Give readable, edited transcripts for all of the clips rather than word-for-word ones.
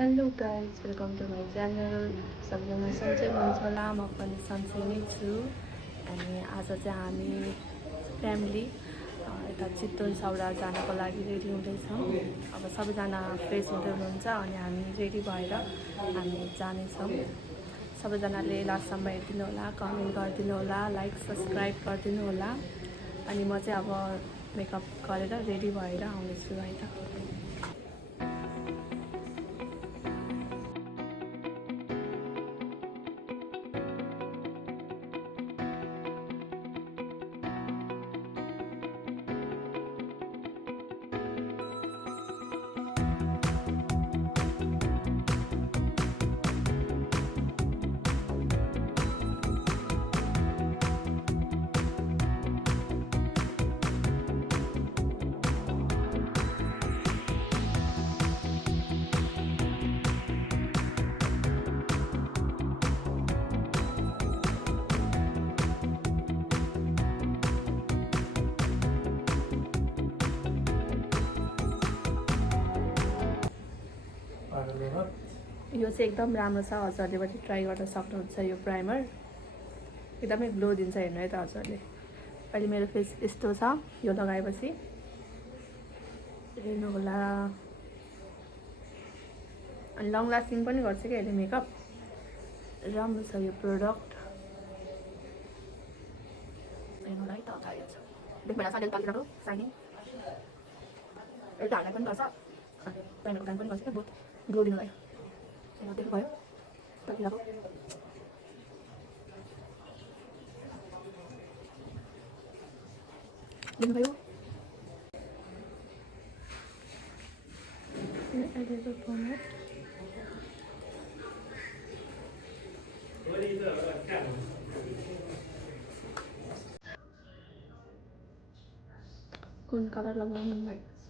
Hello guys welcome to my channel सबैजना सन्चै हुनुहुन्छ होला म पनि सन्चै नै छु अनि आज चाहिँ हामी फ्यामिली यता चितवन सौरा जानको लागि रेडी हुँदैछौँ। अब सबैजना फ्रेस हुँदै हुनुहुन्छ अनि हामी रेडी भएर हामी जानेछौँ। सबैजनाले लास्टसम्म हेरिदिनु होला, कमेन्ट गरिदिनु होला, लाइक सब्सक्राइब गरिदिनु होला। अनि म चाहिँ अब मेकअप गरेर रेडी भएर आउनेछु है त। यो चाहिँ एकदम राम्रो छ, हजुरले पनि ट्राई गर्न सक्नुहुन्छ। यो प्राइमर एकदमै ग्लो दिन्छ, हेर्नु है त हजुरले। अहिले मेरो फेस यस्तो छ, यो लगाएपछि हेर्नु होला। अनि लङ लास्टिङ पनि गर्छ कि अहिले मेकअप, राम्रो छ यो प्रोडक्ट। हेर्नु होला है त, अगाडि छ देखिरहेको छ अलिअलि तल्लो साइनिङ। एउटा हार्डलाई पनि गर्छ, प्राइमरको काम पनि गर्छ क्या, बहुत ग्लो दिनुलाई। देख्नु भयो पहिलाको देख्नुभयो अहिलेको फर्मेट। कुन कलर लगाउनु भएको छ?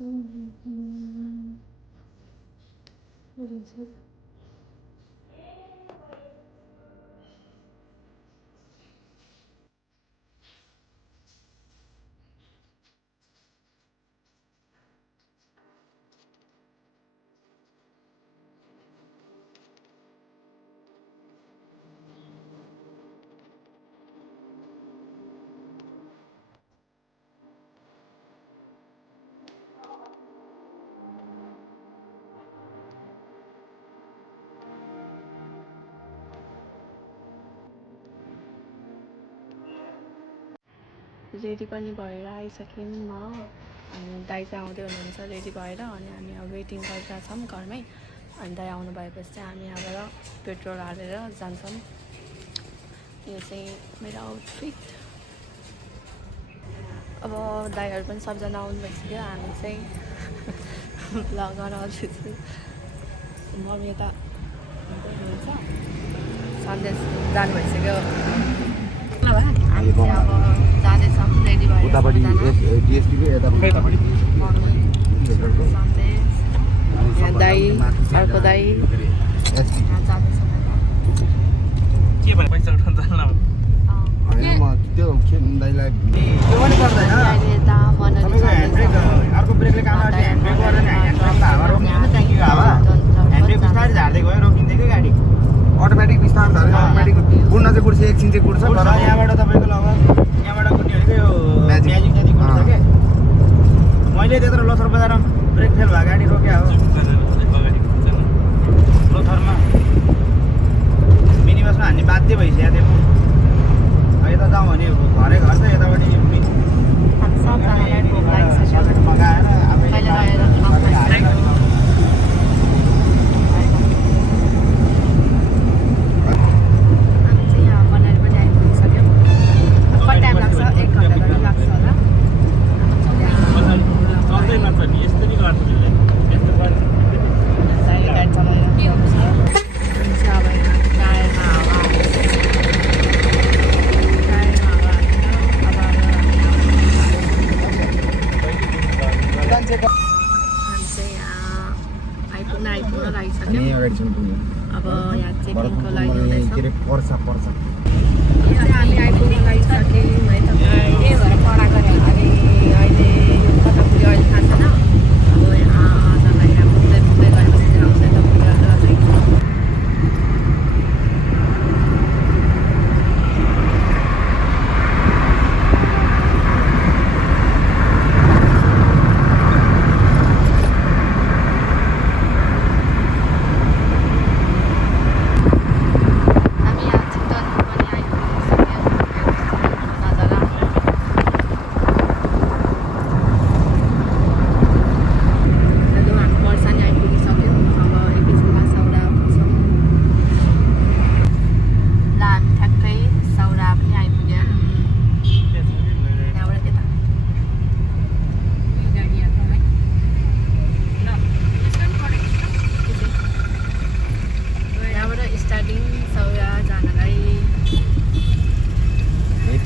रेडी पनि भएर आइसक्यौँ म, अनि दाइ चाहिँ आउँदै हुनुहुन्छ रेडी भएर। अनि हामी अब वेटिङ गरेर छौँ घरमै। अनि दाइ आउनु भएपछि चाहिँ हामी यहाँबाट पेट्रोल हालेर जान्छौँ। यो चाहिँ मेरो आउटफिट। अब दाइहरू पनि सबजना आउनु भइसक्यो, हामी चाहिँ भ्लग गराउँदैछु। मम्मी यता हुनुहुन्छ, सन्देश जानु भइसक्यो। हामी चाहिँ अब जाँदैछौँ रेडी भएर। उतापट्टि डिएसटीको यतापट्टि दाइ अर्को दाइ के भने पैसा उठाउन जान्न त्यो दाइलाई त्यो पनि पर्दैन। अर्को ब्रेकले काम गर्छ, ह्यान्ड ब्रेक गर्दैन। ह्यान्ड ब्रेकको हावा रोकिन्छ, ट्याङ्कीको हावा। ह्यान्ड ब्रेक बिस्तारै झार्दै गयो, रोकिँदै गयो गाडी। अटोमेटिक बिस्तारै झरेर अटोमेटिक कुड्न चाहिँ कुड्छ, एकछिन चाहिँ कुड्छ। तर यहाँबाट तपाईँको लगभग यहाँबाट कुद्ने भनेको यो म्याजिक जति कुद्छ क्या। मैले त्यत्रो लोथर बजारमा ब्रेक फेल भएको गाडी रोक्या हो। लोथरमा मिनी बसमा हान्ने बाध्य भइसक्यो थियो। यता जाउँ भने घरै घर त यतापट्टि मगाएर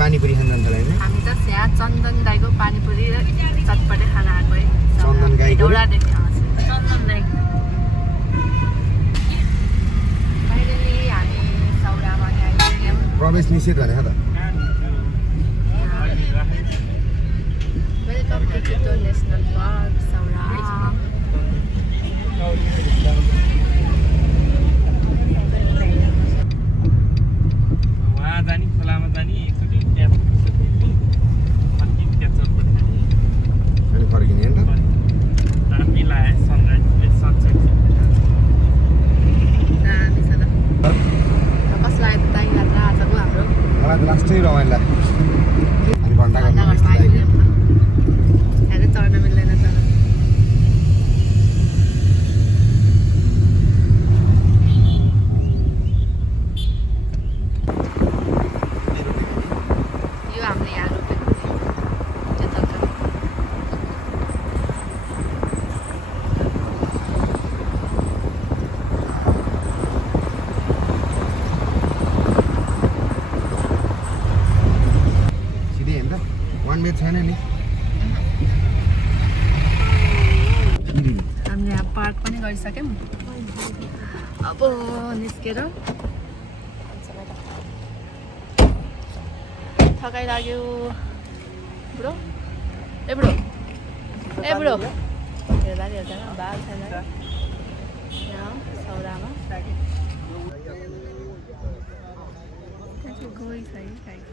पानीपुरी खान जान्छ होला हामी त यहाँ चन्दन दाईको पानीपुरी र चटपटे खाना आएको है चन्दन गाईको एउटादेखि चन्दन दाई फाइनली हामी सौरामा आइपुग्यौँ प्रवेश निषेध भनेको त welcome to Chitwan national park Sauraha वहाँ जाने खोलामा जाने एकचोटि त्यहाँ अनि त्यहाँ अनि फर्किने होइन त दामी लाग्यो सनराइज सनसेट दामी छ त कसलाई आयो त दाइ यात्रा आजको हाम्रो मलाई त लास्टै रमाइलो लाग्यो हामी घन्टा घरमा आइपुग्यौँ यहाँ चाहिँ चढ्न मिल्दैन तर यो हामीले यहाँ रोपेको त्यो जग्गा सिधै हेर्नु त वान बेड छैन नि हामीले यहाँ पार्क पनि गरिसक्यौँ अब निस्केर थकाइ लाग्यो बुढो ए बुढो हेर्दा नि हेर्दैन भाग छैन यहाँ सौरामा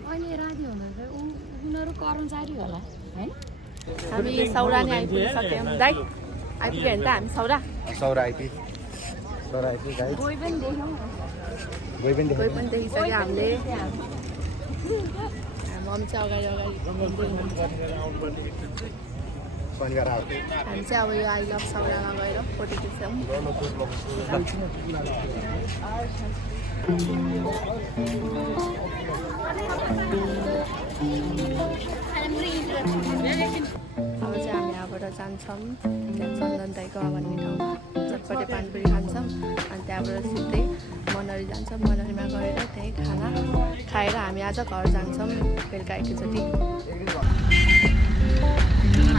अहिले राति हुँदा उनीहरू कर्मचारी होला होइन हामी सौरा नै आइपुगिसक्यौँ दाइ आइपुग्यो भने त हामी सौरा सौरा आइपुग्यो गाई कोही पनि देख्यौँ गइ पनि कोही पनि देखिसक्यो हामीले मम्मी चाहिँ अगाडि शनिबार आएको हामी चाहिँ अब यो आई लभ सौरामा गएर फोटो खिच्छौँ अब चाहिँ हामी यहाँबाट जान्छौँ त्यहाँ चन्दन दाईको भन्ने ठाउँमा चटपटे पानीपुरी खान्छौँ अनि त्यहाँबाट सिधै मनरी जान्छौँ मनरीमा गएर त्यहीँ खाना खाएर हामी आज घर जान्छौँ बेलुका एकैचोटि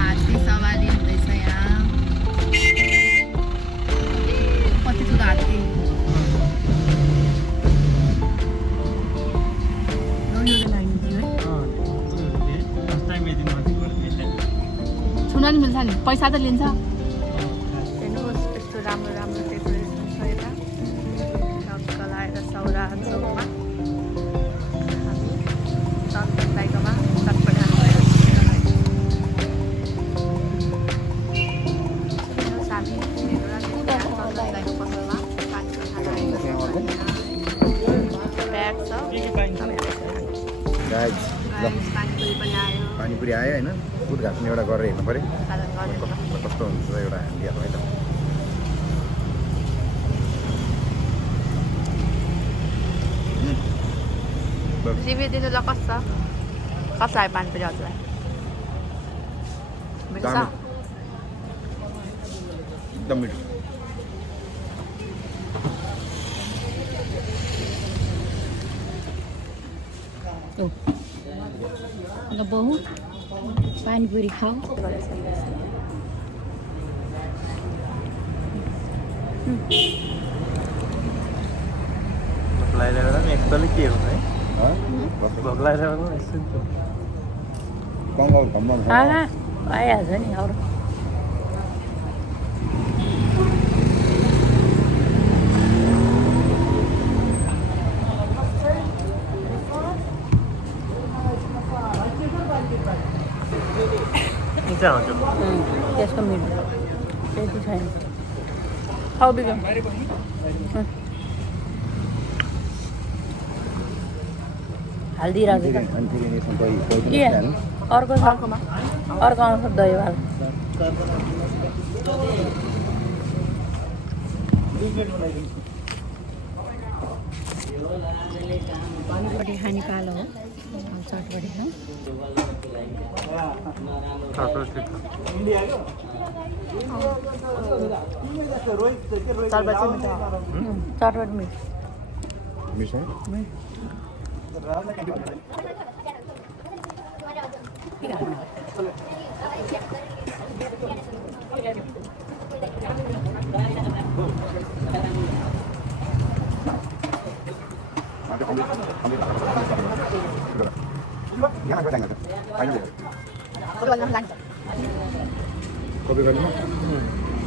हात्ती सवारी हुँदैछ यहाँ कति ठुलो हात्ती छुन नि मिल्छ नि पैसा त लिन्छ हेर्नुहोस् यस्तो राम्रो राम्रो डेकोरेसन छ यता टक्क लगाएर सौरा चौकमा हामी चन्दन दाईकोमा चटपटे खानु गएर चन्दन दाईको पसलमा पानीको खाना ब्याग छ गाइज ल पानीपुरी पनि आयो पानीपुरी आयो होइन उद्घाटन एउटा गरेर हेर्नु पऱ्यो उद्घाटन गरेको कस्तो हुन्छ एउटा हेर्नु है त रिभ्यू दिनु ल कस्तो आयो पानीपुरी हजुरलाई मिल्छ एकदम मिठो ल बहु पानीपुरी खाऊ भोक लागेर पनि एकदमै के हुन्छ है भोक लागेर पनि यसो गङ्गाउर घममा आइहाल्छ नि अरू त्यसको मिठो त्यति छैन खाऊ बिग्यो हालिदिइरहेको के अर्को छ अर्को आउँछ दही भात चटपटी खाने पालो हो चटपटी खाऊ चटपटी मिठो मिठो Kopi गर्नु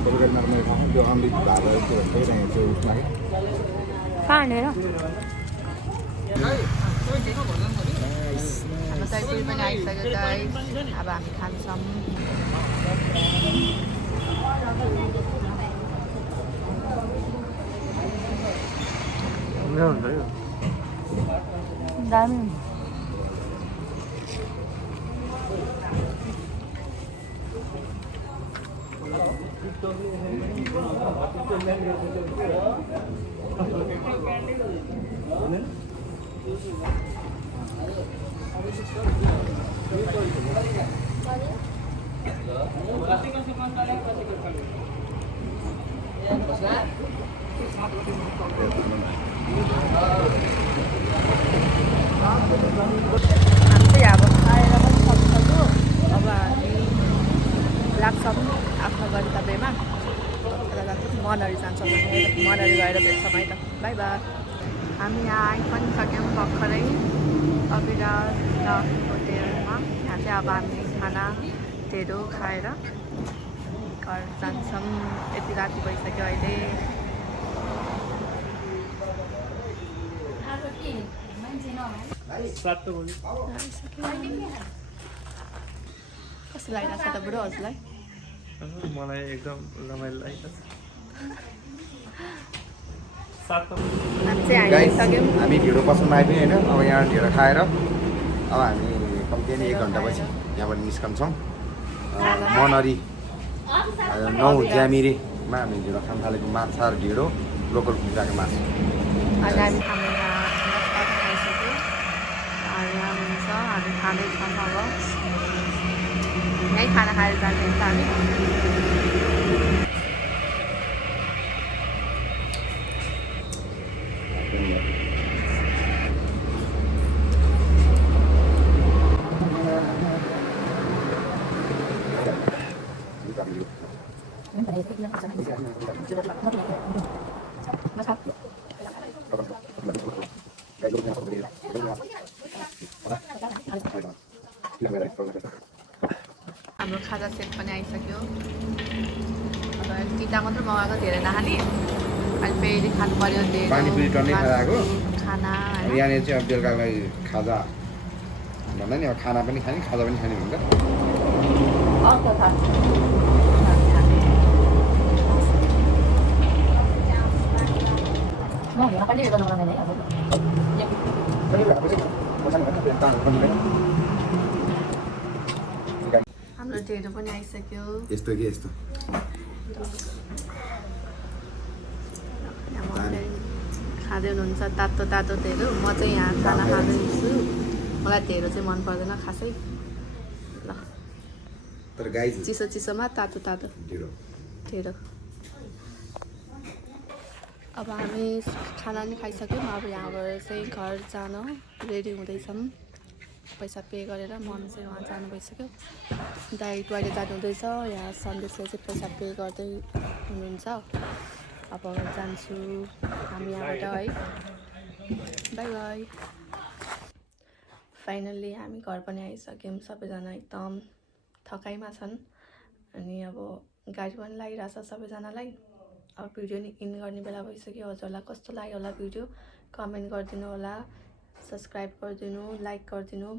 कोpi गर्न त्यो अमृत हालेर त्यो भइरहेको थियो उसमा के खानेर हाम्रो सयपुरी पनि आइसक्यो गाइस अब हामी खान्छौँ दामी हामी चाहिँ अब खाएर पनि सक्छु अब हामी लाग्छौँ आफ्नो गन्तव्यमा मनहरी जान्छौँ मनहरी गएर भेट्छौँ है त बाई बाई हामी यहाँ आइ पनि सक्यौँ भर्खरै अविराज होटेलमा यहाँ चाहिँ अब हामी खाना ढेँडो खाएर घर जान्छौँ यति राति भइसक्यो अहिले कस्तो लागिरहेको छ त बुढो हजुरलाई मलाई एकदम रमाइलो लागिरहेछ हामी ढिँडो पसलमा आइपुग्यो होइन अब यहाँ ढिँडो खाएर अब हामी कम्ती नै 1 घन्टापछि यहाँबाट निस्कन्छौँ मनहरी 9 ज्यामिरेमा हामी ढिँडो खान थालेको माछा र ढिँडो लोकल कुखुराको मासु हामी खाँदैछौँ अब यहीँ खाना खाएर जान्छौँ हामी हाम्रो खाजा सेट पनि आइसक्यो अब तिता मात्र मगाएको धेरै नखाने अहिले फेरि खानु पर्यो पानीपुरी टन्नै खाएको खाना यहाँनिर चाहिँ अब बेलुकालाई खाजा भन्दा नि अब खाना पनि खाने खाजा पनि खाने हुन्छ हाम्रो ढेँडो पनि आइसक्यो यस्तो के यस्तो खाँदै हुनुहुन्छ तातो तातो ढेँडो म चाहिँ यहाँ खाना खाँदैछु मलाई ढेँडो चाहिँ मन पर्दैन खासै ल तर गाइस चिसो चिसोमा तातो तातो ढिँडो ढेँडो अब हामी खाना नि खाइसक्यौँ अब यहाँबाट चाहिँ घर जान रेडी हुँदैछौँ पैसा पे गरेर मम्मी चाहिँ उहाँ जानु भइसक्यो दाइ टोइलेट जानु हुँदैछ यहाँ सन्देशले चाहिँ पैसा पे गर्दै हुनुहुन्छ अब जान्छु हामी यहाँबाट है बाई बाई फाइनल्ली हामी घर पनि आइसक्यौँ सबैजना एकदम थकाइमा छन् अनि अब गाडी पनि लागिरहेछ सबैजनालाई अब भिडियो नि इन गर्ने बेला भइसक्यो हजुरलाई कस्तो लाग्यो होला भिडियो कमेन्ट गरिदिनु होला सब्सक्राइब गरिदिनु लाइक गरिदिनु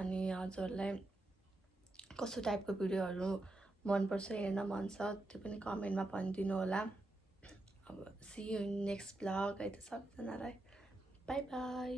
अनि हजुरलाई कस्तो टाइपको भिडियोहरू मनपर्छ हेर्न मन छ त्यो पनि कमेन्टमा भनिदिनु होला अब see you in next blog है त सबैजनालाई बाई बाई